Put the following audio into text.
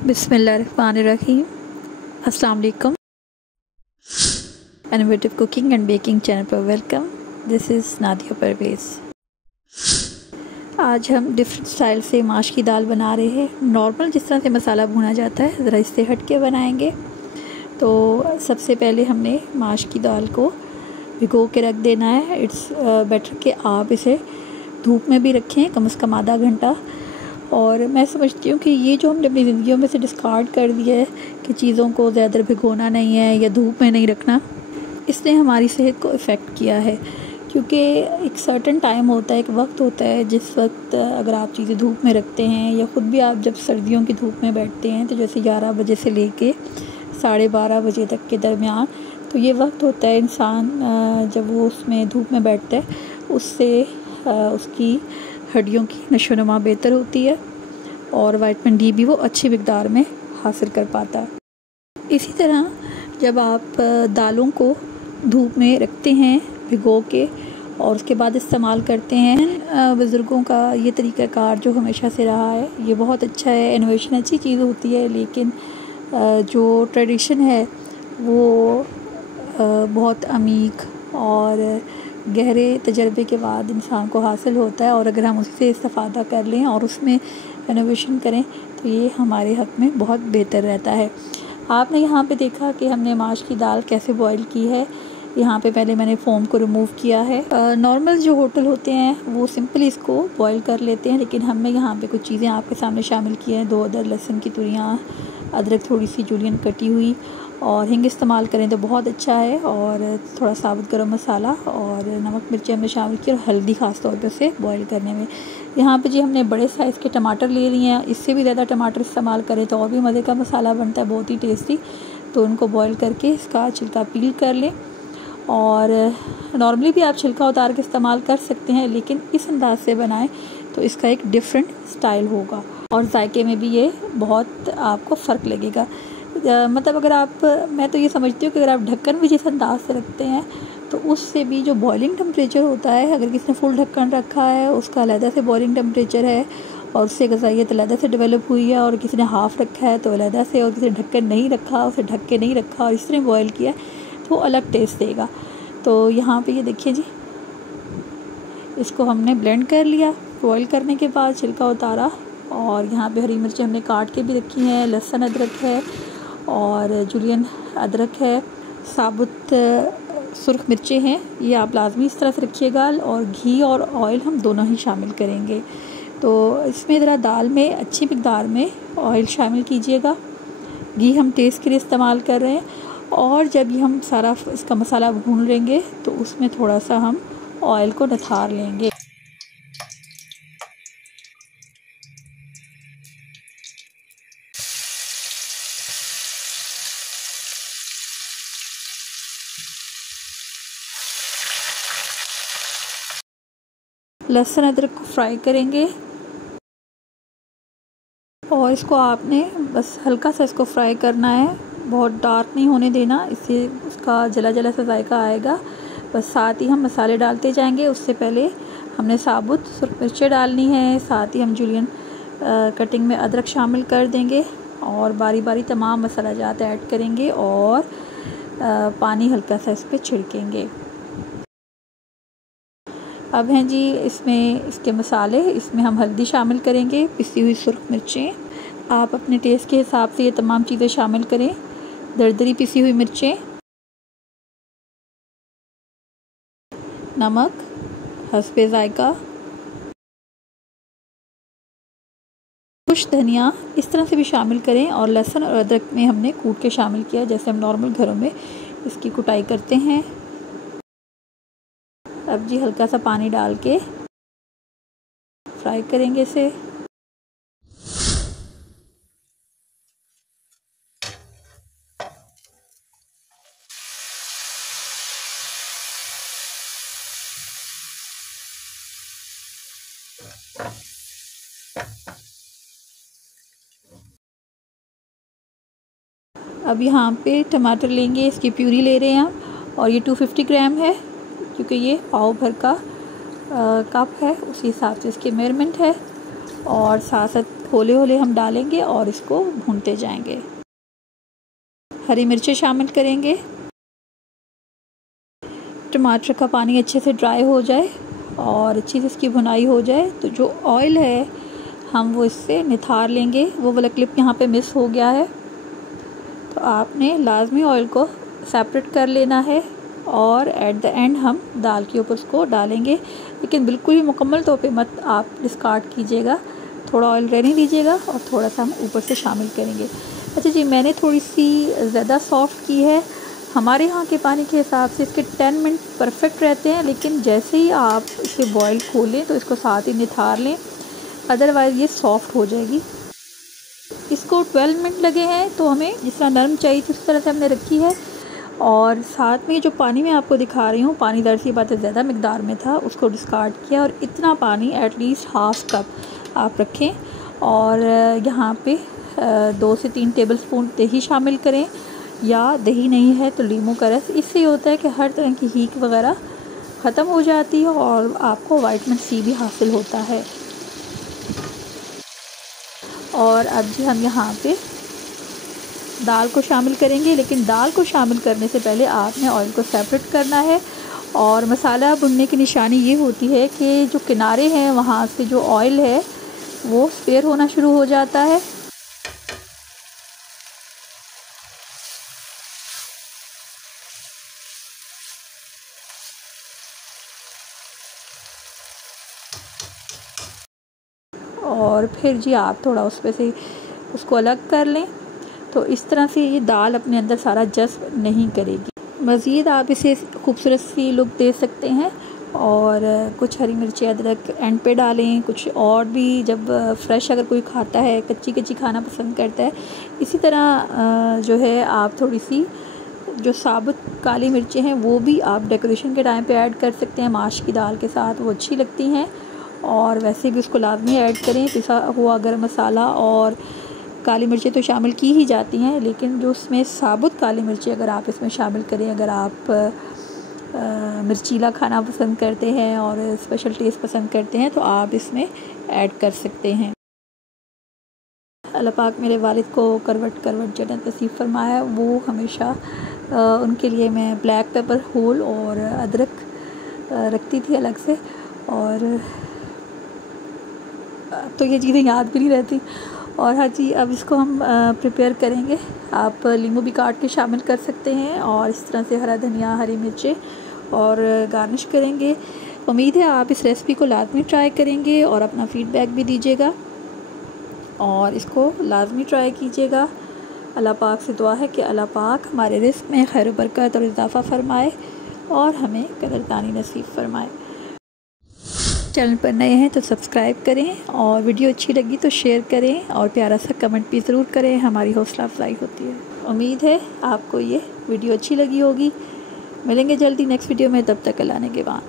बिस्मिल्लाहिर्रहमानिर्रहीम। अस्सलाम वालेकुम। Innovative cooking and baking channel पर welcome. This is Nadia Parvez. आज हम डिफरेंट स्टाइल से माश की दाल बना रहे हैं। नॉर्मल जिस तरह से मसाला भुना जाता है ज़रा इससे हट के बनाएंगे। तो सबसे पहले हमने माश की दाल को भिगो के रख देना है। इट्स बेटर कि आप इसे धूप में भी रखें कम से कम आधा घंटा। और मैं समझती हूँ कि ये जो हमने अपनी ज़िंदगियों में से डिस्कार्ड कर दिया है कि चीज़ों को ज़्यादा भिगोना नहीं है या धूप में नहीं रखना, इसने हमारी सेहत को इफ़ेक्ट किया है। क्योंकि एक सर्टेन टाइम होता है, एक वक्त होता है जिस वक्त अगर आप चीज़ें धूप में रखते हैं या ख़ुद भी आप जब सर्दियों की धूप में बैठते हैं तो जैसे 11 बजे से लेके 12:30 बजे तक के दरमियान, तो ये वक्त होता है इंसान जब वो उसमें धूप में बैठता है उससे उसकी हड्डियों की नशोनुमा बेहतर होती है और विटामिन डी भी वो अच्छी मिक़दार में हासिल कर पाता है। इसी तरह जब आप दालों को धूप में रखते हैं भिगो के और उसके बाद इस्तेमाल करते हैं, बुज़ुर्गों का ये तरीक़ाकार जो हमेशा से रहा है ये बहुत अच्छा है। इनोवेशन अच्छी चीज़ होती है, लेकिन जो ट्रेडिशन है वो बहुत अमीक और गहरे तजर्बे के बाद इंसान को हासिल होता है। और अगर हम उससे इस्तेफ़ादा कर लें और उसमें इनोवेशन करें तो ये हमारे हक़ में बहुत बेहतर रहता है। आपने यहाँ पे देखा कि हमने माश की दाल कैसे बॉईल की है। यहाँ पे पहले मैंने फ़ोम को रिमूव किया है। नॉर्मल जो होटल होते हैं वो सिंपली इसको बॉईल कर लेते हैं, लेकिन हमने यहाँ पे कुछ चीज़ें आपके सामने शामिल की हैं। 2 अदर लहसुन की तुरियाँ, अदरक थोड़ी सी जूलियन कटी हुई और हिंग इस्तेमाल करें तो बहुत अच्छा है। और थोड़ा साबुत गरम मसाला और नमक मिर्ची हमने शामिल की और हल्दी ख़ास तौर पे उसे बॉईल करने में। यहाँ पे जी हमने बड़े साइज़ के टमाटर ले लिए हैं। इससे भी ज़्यादा टमाटर इस्तेमाल करें तो और भी मज़े का मसाला बनता है, बहुत ही टेस्टी। तो उनको बॉईल करके इसका छिलका पील कर लें। और नॉर्मली भी आप छिलका उतार के इस्तेमाल कर सकते हैं, लेकिन इस अंदाज से बनाएं तो इसका एक डिफरेंट स्टाइल होगा और जायके में भी ये बहुत आपको फ़र्क लगेगा। मतलब अगर आप, मैं तो ये समझती हूँ कि अगर आप ढक्कन भी जिस अंदाज से रखते हैं तो उससे भी जो बॉइलिंग टेम्परेचर होता है, अगर किसी ने फुल ढक्कन रखा है उसका अलहदा से बॉइलिंग टेम्परेचर है और उससे ग़िज़ाइयत अलहदा से डेवलप हुई है, और किसी ने हाफ़ रखा है तो अलहदा से, और किसी ने ढक्कन नहीं रखा उसे ढक के नहीं रखा और इस तरह बॉयल किया तो अलग टेस्ट देगा। तो यहाँ पे ये देखिए जी, इसको हमने ब्लेंड कर लिया। बॉयल करने के बाद छिलका उतारा और यहाँ पे हरी मिर्ची हमने काट के भी रखी हैं, लहसुन अदरक है और जूलियन अदरक है, साबुत सुर्ख मिर्चें हैं, ये आप लाजमी इस तरह से रखिएगा। और घी और ऑयल हम दोनों ही शामिल करेंगे। तो इसमें ज़रा दाल में अच्छी मिक़दार में ऑयल शामिल कीजिएगा। घी हम टेस्ट के लिए इस्तेमाल कर रहे हैं। और जब ये हम सारा इसका मसाला भून लेंगे तो उसमें थोड़ा सा हम ऑयल को निथार लेंगे। लहसुन अदरक को फ्राई करेंगे और इसको आपने बस हल्का सा इसको फ्राई करना है, बहुत डार्क नहीं होने देना, इससे उसका जला जला सा जायका आएगा। बस साथ ही हम मसाले डालते जाएंगे। उससे पहले हमने साबुत सुर्ख मिर्चें डालनी है, साथ ही हम जूलियन कटिंग में अदरक शामिल कर देंगे और बारी बारी तमाम मसाला जात ऐड करेंगे और पानी हल्का सा इस पर छिड़केंगे। अब हैं जी इसमें इसके मसाले, इसमें हम हल्दी शामिल करेंगे, पिसी हुई सुर्ख मिर्चें, आप अपने टेस्ट के हिसाब से ये तमाम चीज़ें शामिल करें, दरदरी पिसी हुई मिर्चें, नमक हस्बे ज़ायका, खुश धनिया इस तरह से भी शामिल करें। और लहसुन और अदरक में हमने कूट के शामिल किया जैसे हम नॉर्मल घरों में इसकी कुटाई करते हैं। अब जी हल्का सा पानी डाल के फ्राई करेंगे इसे। अब यहाँ पे टमाटर लेंगे, इसकी प्यूरी ले रहे हैं हम और ये 250 ग्राम है क्योंकि ये पाव भर का कप है, उसी हिसाब से इसकी मेजरमेंट है। और साथ साथ हौले हौले हम डालेंगे और इसको भूनते जाएंगे। हरी मिर्चें शामिल करेंगे। टमाटर का पानी अच्छे से ड्राई हो जाए और अच्छी से इसकी भुनाई हो जाए तो जो ऑयल है हम वो इससे निथार लेंगे। वो वाला क्लिप यहाँ पे मिस हो गया है, तो आपने लाजमी ऑयल को सेपरेट कर लेना है और एट द एंड हम दाल के ऊपर उसको डालेंगे। लेकिन बिल्कुल ही मुकम्मल तौर पे मत आप डिस्कार्ड कीजिएगा, थोड़ा ऑयल रहने दीजिएगा और थोड़ा सा हम ऊपर से शामिल करेंगे। अच्छा जी, मैंने थोड़ी सी ज़्यादा सॉफ्ट की है। हमारे यहाँ के पानी के हिसाब से इसके 10 मिनट परफेक्ट रहते हैं, लेकिन जैसे ही आप इसे बॉईल खोलें तो इसको साथ ही निथार लें, अदरवाइज़ ये सॉफ्ट हो जाएगी। इसको 12 मिनट लगे हैं, तो हमें जिस तरह नरम चाहिए थी उस तरह से हमने रखी है। और साथ में जो पानी मैं आपको दिखा रही हूँ, पानी दर सी बात है ज़्यादा मकदार में था, उसको डिस्कार्ड किया और इतना पानी एटलीस्ट हाफ़ कप आप रखें। और यहाँ पे 2 से 3 टेबलस्पून दही शामिल करें, या दही नहीं है तो लीमू का रस। इससे ये होता है कि हर तरह की हीक वगैरह ख़त्म हो जाती है और आपको विटामिन सी भी हासिल होता है। और अब जी हम यहाँ पे दाल को शामिल करेंगे, लेकिन दाल को शामिल करने से पहले आपने ऑयल को सेपरेट करना है। और मसाला भुनने की निशानी ये होती है कि जो किनारे हैं वहाँ से जो ऑयल है वो स्पेयर होना शुरू हो जाता है। और फिर जी आप थोड़ा उस पे से उसको अलग कर लें, तो इस तरह से ये दाल अपने अंदर सारा जज़्ब नहीं करेगी। मज़ीद आप इसे खूबसूरत सी लुक दे सकते हैं। और कुछ हरी मिर्ची अदरक एंड पे डालें, कुछ और भी जब फ्रेश अगर कोई खाता है, कच्ची कच्ची खाना पसंद करता है। इसी तरह जो है आप थोड़ी सी जो साबुत काली मिर्चें हैं वो भी आप डेकोरेशन के टाइम पे ऐड कर सकते हैं माश की दाल के साथ, वो अच्छी लगती हैं। और वैसे भी उसको लाजमी ऐड करें, पिसा हुआ गरम मसाला और काली मिर्चें तो शामिल की ही जाती हैं, लेकिन जो उसमें साबुत काली मिर्चें अगर आप इसमें शामिल करें, अगर आप मिर्चीला खाना पसंद करते हैं और स्पेशल टेस्ट पसंद करते हैं तो आप इसमें ऐड कर सकते हैं। अल्लाह पाक मेरे वालिद को करवट जन्नत नसीब फरमाया। वो हमेशा उनके लिए मैं ब्लैक पेपर होल और अदरक रखती थी अलग से, और तो ये चीज़ें याद भी नहीं रहती। और हाँ जी, अब इसको हम प्रिपेयर करेंगे। आप नींबू भी काट के शामिल कर सकते हैं और इस तरह से हरा धनिया, हरी मिर्चें और गार्निश करेंगे। उम्मीद है आप इस रेसिपी को लाजमी ट्राई करेंगे और अपना फ़ीडबैक भी दीजिएगा और इसको लाजमी ट्राई कीजिएगा। अल्लाह पाक से दुआ है कि अल्लाह पाक हमारे रिज़्क़ में खैर बरकत और इजाफ़ा फ़रमाए और हमें कदरदानी नसीब फरमाए। चैनल पर नए हैं तो सब्सक्राइब करें और वीडियो अच्छी लगी तो शेयर करें और प्यारा सा कमेंट भी ज़रूर करें, हमारी हौसला अफजाई होती है। उम्मीद है आपको ये वीडियो अच्छी लगी होगी। मिलेंगे जल्दी नेक्स्ट वीडियो में, तब तक अल्लाह ने के बाद।